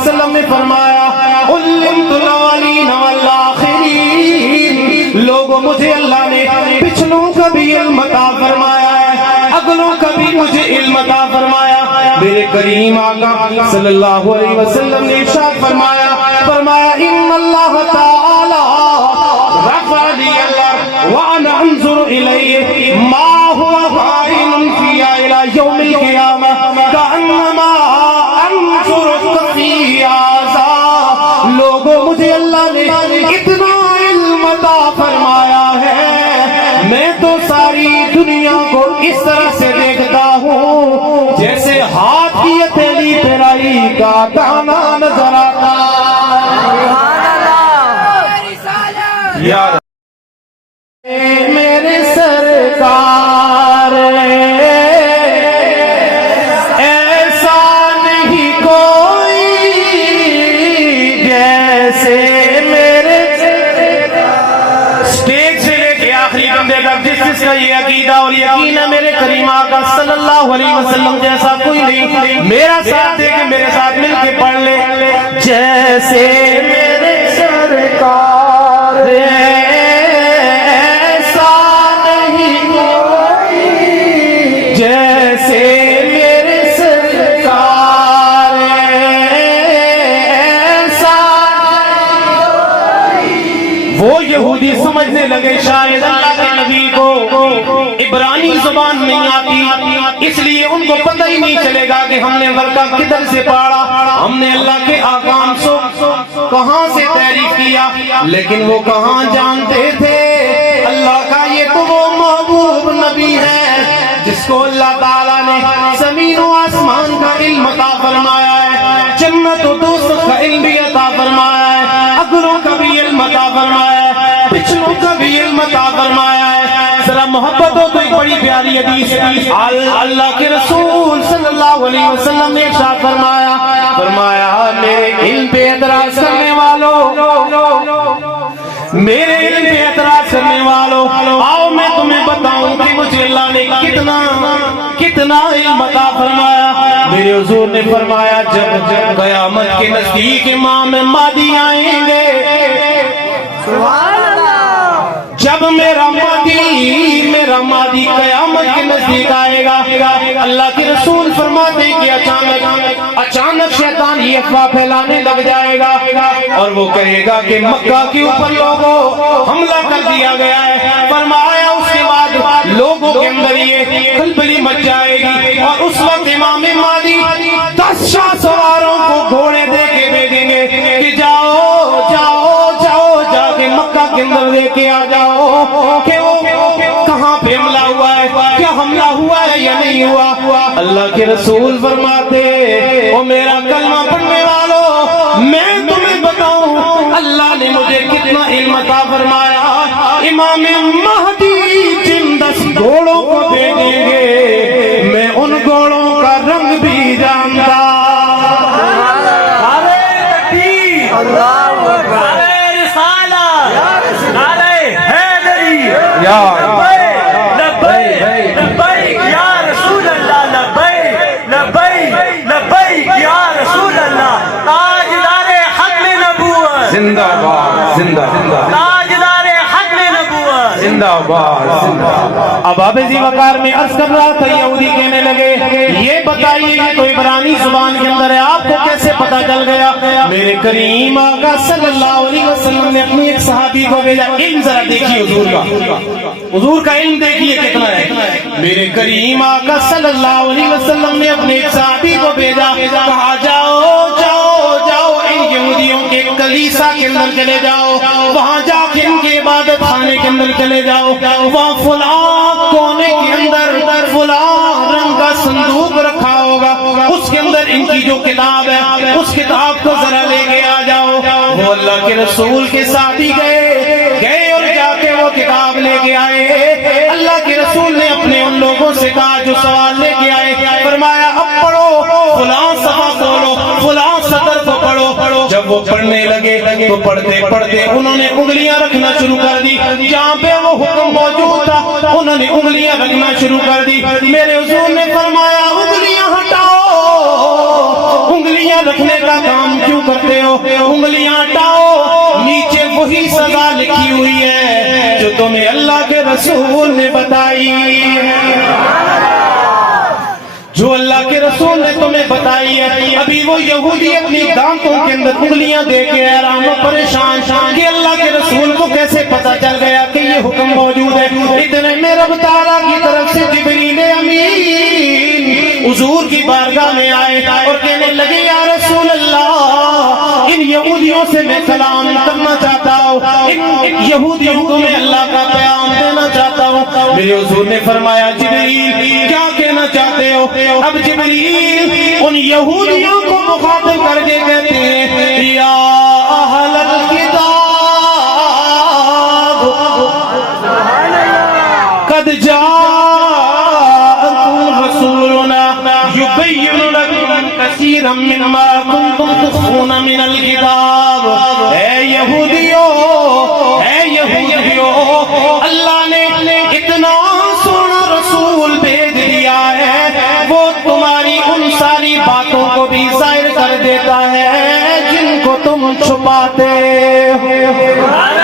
وسلم نے فرمایا علمت الاولین والآخرین، لوگوں مجھے اللہ نے پچھلوں کا بھی علم عطا فرمایا ہے، اگلوں کا بھی مجھے علم عطا فرمایا۔ میرے کریم آقا صلی اللہ علیہ وسلم نے ارشاد فرمایا ان اللہ تعالی رفع لی اللہ وانا انظر الیہ ما هو قائم فی الى یوم القیامہ کانما انظر فی آزا۔ لوگوں مجھے اللہ نے اتنا علم عطا فرمایا ہے، میں تو ساری دنیا کو اس طرح سے دیکھتا ہوں جیسے ہاتھ کی ہتھیلی پہ رائی کا دانا نظر آتا۔ میرے سرکار ایسا نہیں کوئی جیسے میرے اسٹیج سے لے کے آخری بندے تک جس کا یہ عقیدہ اور یقین ہے میرے کریم آقا صلی اللہ علیہ وسلم جیسا کوئی نہیں، میرا ساتھ دے کے میرے ساتھ مل کے پڑھ لے جیسے میرے سرکار ایسا نہیں کوئی جیسے میرے سرکار ایسا۔ وہ یہودی سمجھنے لگے شاید اللہ کے نبی کو عبرانی زبان نہیں آتی، اس لیے ان کو پتہ ہی نہیں چلے گا کہ ہم نے ورقہ کدھر سے پڑھا، ہم نے اللہ کے احکام سے کہاں سے تعریف کیا، لیکن وہ کہاں جانتے تھے اللہ کا یہ تو وہ محبوب نبی ہے جس کو اللہ تعالیٰ نے زمین و آسمان کا علم عطا فرمایا ہے، جنت و دوزخ کا علم بھی عطا فرمایا ہے، اگلوں کا بھی علم عطا فرمایا ہے، پچھلوں کا بھی علم عطا فرمایا ہے۔ ذرا محبت ہو تو ایک بڑی پیاری حدیث اللہ کے رسول صلی اللہ علیہ وسلم نے ارشاد فرمایا میرے علم پہ اعتراض کرنے والوں، میرے علم پہ اعتراض کرنے والوں، آؤ میں تمہیں بتاؤں کہ مجھے اللہ نے کتنا علم عطا فرمایا۔ میرے حضور نے فرمایا جب قیامت کے نزدیک امام مہدی آئیں گے، جب میرا مہدی قیامت کے نزدیک آئے گا، اللہ کے رسول فرماتے ہیں کہ اچانک شیطان یہ افواہ پھیلانے لگ جائے گا اور وہ کہے گا کہ مکہ کے اوپر لوگوں حملہ کر دیا گیا ہے۔ فرمایا اس کے بعد لوگوں کے اندر یہ کھلبلی مچ جائے گی اور اس وقت امام مہدی 10 شاہ سواروں کو گھوڑے دے کے بھیجیں گے کہ جاؤ جا کے مکہ کے اندر لے کے آ جاؤ کہ وہ کہاں پہ حملہ ہوا ہے، کیا حملہ ہوا ہے یا نہیں ہوا۔ اللہ کے رسول فرماتے او میرا کلمہ پڑھنے والوں، میں تمہیں بتاؤں اللہ نے مجھے کتنا علم عطا فرمایا۔ امام مہدی جن 10 گھوڑوں کو بھیجیں گے میں ان گھوڑوں کا رنگ بھی جانتا۔ زندہ باد زندہ تاجدار حق نبوت زندہ باد۔ اب ذی وقار میں عرض کر رہا تھا، یہودی کہنے لگے یہ بتائیے یہ تو عبرانی زبان کے اندر ہے، آپ کو کیسے پتا چل گیا؟ میرے کریم آقا صلی اللہ علیہ وسلم نے اپنی ایک صحابی کو بھیجا، علم ذرا دیکھیے حضور کا علم دیکھیے کتنا ہے۔ میرے کریم آقا صلی اللہ علیہ وسلم نے اپنے ایک صحابی کو بھیجا، کہا جاؤ یہودیوں کے کلیسا کے اندر چلے جاؤ، وہاں جا کے ان کے عبادت خانے کے اندر چلے جاؤ، وہاں فلاں کونے کے اندر فلاں رنگ کا صندوق رکھا ہوگا، اس کے اندر ان کی جو کتاب ہے اس کتاب کو ذرا لے کے آ جاؤ۔ وہ اللہ کے رسول کے ساتھ ہی گئے اور جا کے وہ کتاب لے کے آئے۔ اللہ کے رسول نے اپنے ان لوگوں سے کہا جو سوال لے کے آئے، فرمایا اب پڑھو فلاں صفحہ کھولو، فلاں سطر کو پڑھو۔ جب وہ پڑھنے لگے تو پڑھتے پڑھتے انہوں نے انگلیاں رکھنا شروع کر دی، جہاں پہ وہ حکم موجود تھا انہوں نے انگلیاں رکھنا شروع کر دی۔ میرے حضور نے فرمایا انگلیاں ہٹاؤ، انگلیاں رکھنے کا کام کیوں کرتے ہو؟ انگلیاں ہٹاؤ، نیچے وہی سزا لکھی ہوئی ہے جو تمہیں اللہ کے رسول نے بتائی ہے، جو اللہ کے رسول نے تمہیں بتائی ہے۔ ابھی وہ یہودی اپنی دانتوں کے اندر انگلیاں دے کے حیران و پریشان کہ اللہ کے رسول کو کیسے پتا چل گیا کہ یہ حکم موجود ہے۔ اتنے میں رب تعالیٰ کی طرف سے جبریل امین حضور کی بارگاہ میں آئے اور کہنے لگے یا رسول اللہ، ان یہودیوں سے میں کلام کرنا چاہتا ہوں، ان یہودیوں کو میں اللہ کا پیغام دینا چاہتا ہوں۔ میرے حضور نے فرمایا جبریل کیا کہنا چاہتے ہو؟ اب جبریل ان یہودیوں کو مخاطب کر کے کہتے ہیں یا اہل الکتاب قد جاءکم رسولنا یبین لکم کثیرا مما کنتم تخفون من الکتاب۔ اے یہودیوں، اے یہودیوں، اللہ نے اتنا سونا رسول بھیج دیا ہے، وہ تمہاری ان ساری باتوں کو بھی ظاہر کر دیتا ہے جن کو تم چھپاتے ہو۔